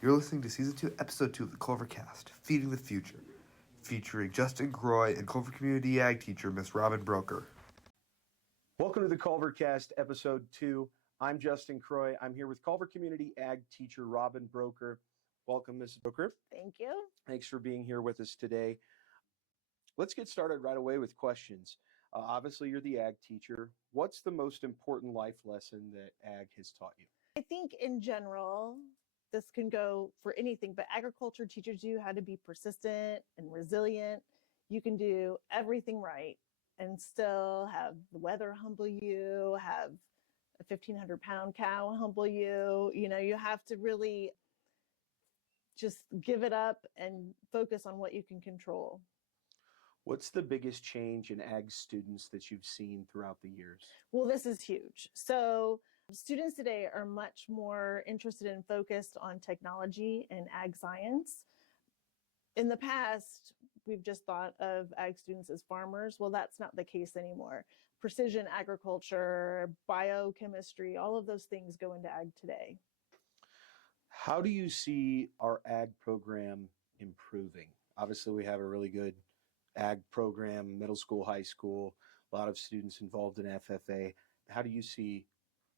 You're listening to Season 2, Episode 2 of the CulverCast, Feeding the Future, featuring Justin Croy and Culver Community Ag teacher, Miss Robin Broeker. Welcome to the CulverCast, Episode 2. I'm Justin Croy. I'm here with Culver Community Ag teacher, Robin Broeker. Welcome, Mrs. Broeker. Thank you. Thanks for being here with us today. Let's get started right away with questions. Obviously, you're the ag teacher. What's the most important life lesson that ag has taught you? I think in general, this can go for anything, but agriculture teaches you how to be persistent and resilient. You can do everything right and still have the weather humble you, have a 1,500-pound cow humble you. You know, you have to really just give it up and focus on what you can control. What's the biggest change in ag students that you've seen throughout the years? Well, this is huge. So students today are much more interested and focused on technology and ag science. In the past, we've just thought of ag students as farmers. Well, that's not the case anymore. Precision agriculture, biochemistry, all of those things go into ag today. How do you see our ag program improving? Obviously, we have a really good ag program, middle school, high school, a lot of students involved in FFA. How do you see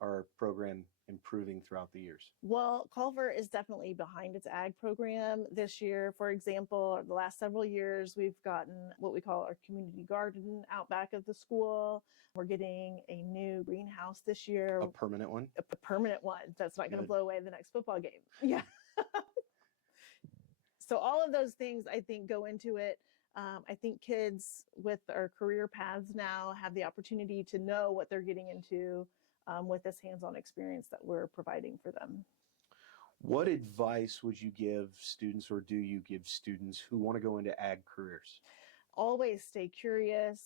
our program improving throughout the years? Well, Culver is definitely behind its ag program this year. For example, the last several years, we've gotten what we call our community garden out back of the school. We're getting a new greenhouse this year. A permanent one? A permanent one that's not going to blow away the next football game. Yeah. So all of those things, I think, go into it. I think kids with our career paths now have the opportunity to know what they're getting into with this hands-on experience that we're providing for them. What advice would you give students, or do you give students who want to go into ag careers? Always stay curious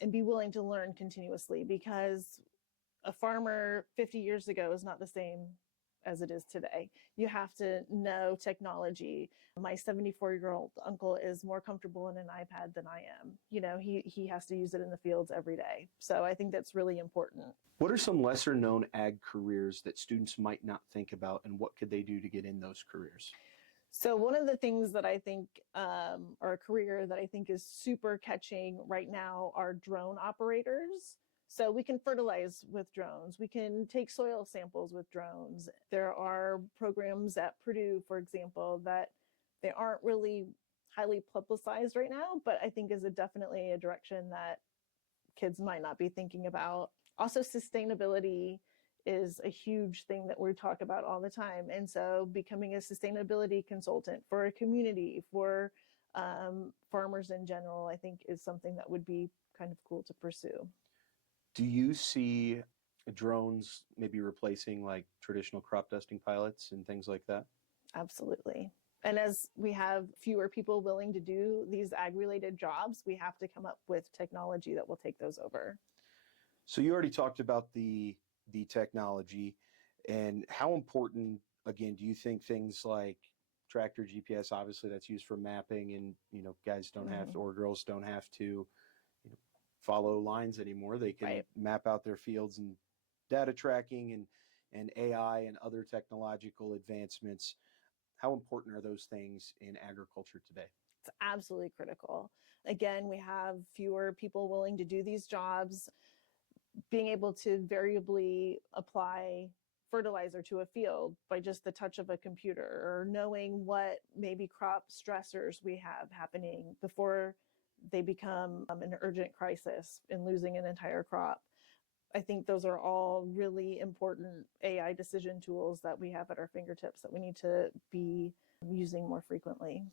and be willing to learn continuously, because a farmer 50 years ago is not the same as it is today. You have to know technology. My 74-year-old uncle is more comfortable in an iPad than I am. You know, he has to use it in the fields every day. So I think that's really important. What are some lesser known ag careers that students might not think about, and what could they do to get in those careers? So one of the things that I think, or a career that I think is super catching right now, are drone operators. So we can fertilize with drones. We can take soil samples with drones. There are programs at Purdue, for example, that they aren't really highly publicized right now, but I think is definitely a direction that kids might not be thinking about. Also, sustainability is a huge thing that we talk about all the time. And so becoming a sustainability consultant for a community, for farmers in general, I think is something that would be kind of cool to pursue. Do you see drones maybe replacing like traditional crop dusting pilots and things like that? Absolutely. And as we have fewer people willing to do these ag-related jobs, we have to come up with technology that will take those over. So you already talked about the technology, and how important, again, do you think things like tractor GPS, obviously that's used for mapping, and guys don't have to, or girls don't have to follow lines anymore. They can map out their fields, and data tracking and AI and other technological advancements. How important are those things in agriculture today? It's absolutely critical. Again, we have fewer people willing to do these jobs. Being able to variably apply fertilizer to a field by just the touch of a computer, or knowing what maybe crop stressors we have happening before they become an urgent crisis in losing an entire crop. I think those are all really important AI decision tools that we have at our fingertips that we need to be using more frequently.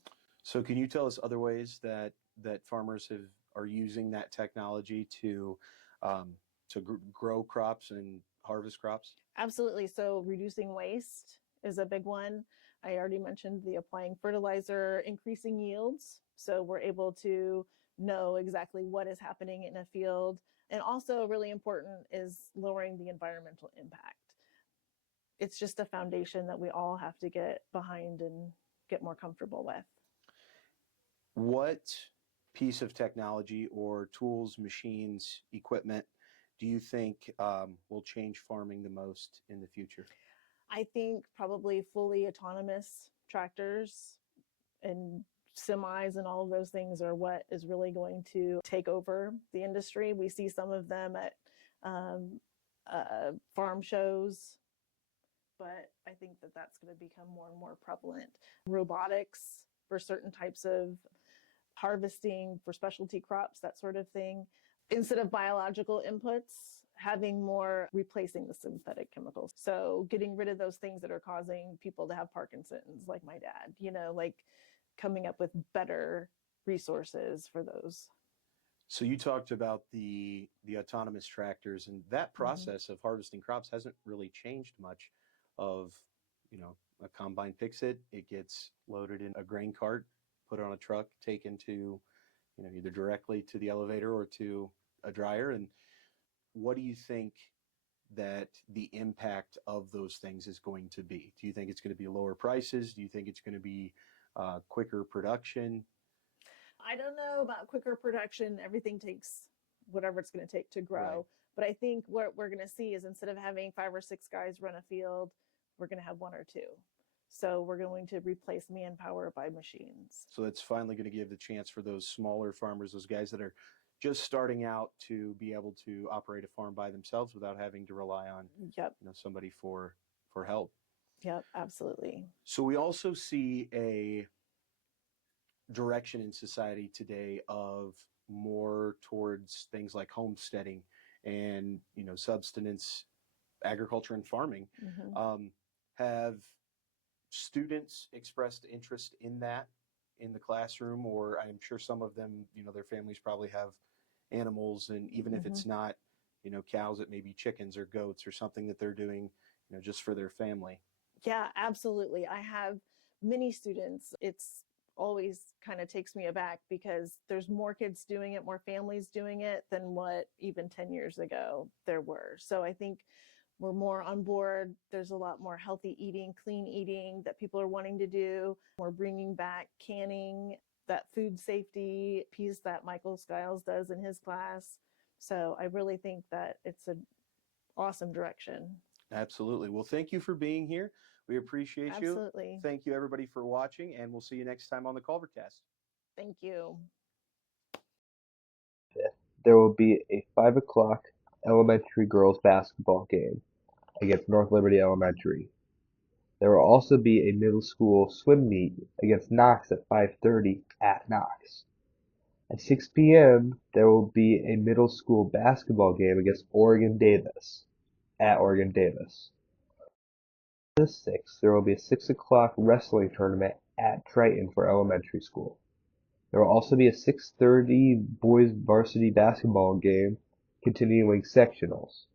So can you tell us other ways that farmers are using that technology to grow crops and harvest crops? Absolutely. So reducing waste is a big one. I already mentioned the applying fertilizer, increasing yields. So we're able to know exactly what is happening in a field. And also really important is lowering the environmental impact. It's just a foundation that we all have to get behind and get more comfortable with. What piece of technology or tools, machines, equipment do you think will change farming the most in the future? I think probably fully autonomous tractors and semis and all of those things are what is really going to take over the industry. We see some of them at um, farm shows, but I think that that's going to become more and more prevalent. Robotics for certain types of harvesting for specialty crops, that sort of thing. Instead of biological inputs, having more replacing the synthetic chemicals. So getting rid of those things that are causing people to have Parkinson's, like my dad, like coming up with better resources for those. So you talked about the autonomous tractors, and that process of harvesting crops hasn't really changed much. Of a combine picks it, it gets loaded in a grain cart, put on a truck, taken to either directly to the elevator or to a dryer. And what do you think that the impact of those things is going to be? Do you think it's going to be lower prices? Do you think it's going to be quicker production? I don't know about quicker production. Everything takes whatever it's going to take to grow. Right. But I think what we're going to see is instead of having 5 or 6 guys run a field, we're going to have 1 or 2. So we're going to replace manpower by machines. So it's finally going to give the chance for those smaller farmers, those guys that are just starting out, to be able to operate a farm by themselves without having to rely on somebody for help. Yep, absolutely. So we also see a direction in society today of more towards things like homesteading and subsistence agriculture and farming. Have students expressed interest in that in the classroom? Or I'm sure some of them, their families probably have animals, and even if it's not cows, it may be chickens or goats or something that they're doing just for their family. Yeah, absolutely. I have many students. It's always kind of takes me aback because there's more kids doing it, more families doing it than what even 10 years ago there were. So I think we're more on board. There's a lot more healthy eating, clean eating that people are wanting to do. We're bringing back canning, that food safety piece that Michael Skiles does in his class. So I really think that it's an awesome direction. Absolutely. Well, thank you for being here. We appreciate you. Absolutely. Thank you, everybody, for watching, and we'll see you next time on the CulverCast. Thank you. There will be a 5 o'clock elementary girls basketball game against North Liberty Elementary. There will also be a middle school swim meet against Knox at 5:30 at Knox. At 6 p.m., there will be a middle school basketball game against Oregon Davis at Oregon Davis. On the 6th, there will be a 6 o'clock wrestling tournament at Triton for elementary school. There will also be a 6:30 boys varsity basketball game continuing sectionals.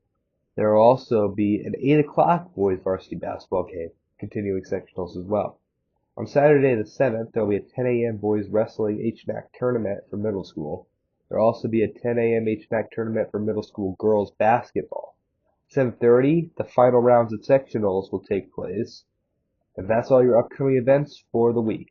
There will also be an 8 o'clock boys varsity basketball game continuing sectionals as well. On Saturday the 7th, there will be a 10 a.m. boys wrestling HNAC tournament for middle school. There will also be a 10 a.m. HNAC tournament for middle school girls basketball. 7:30, the final rounds of sectionals will take place. And that's all your upcoming events for the week.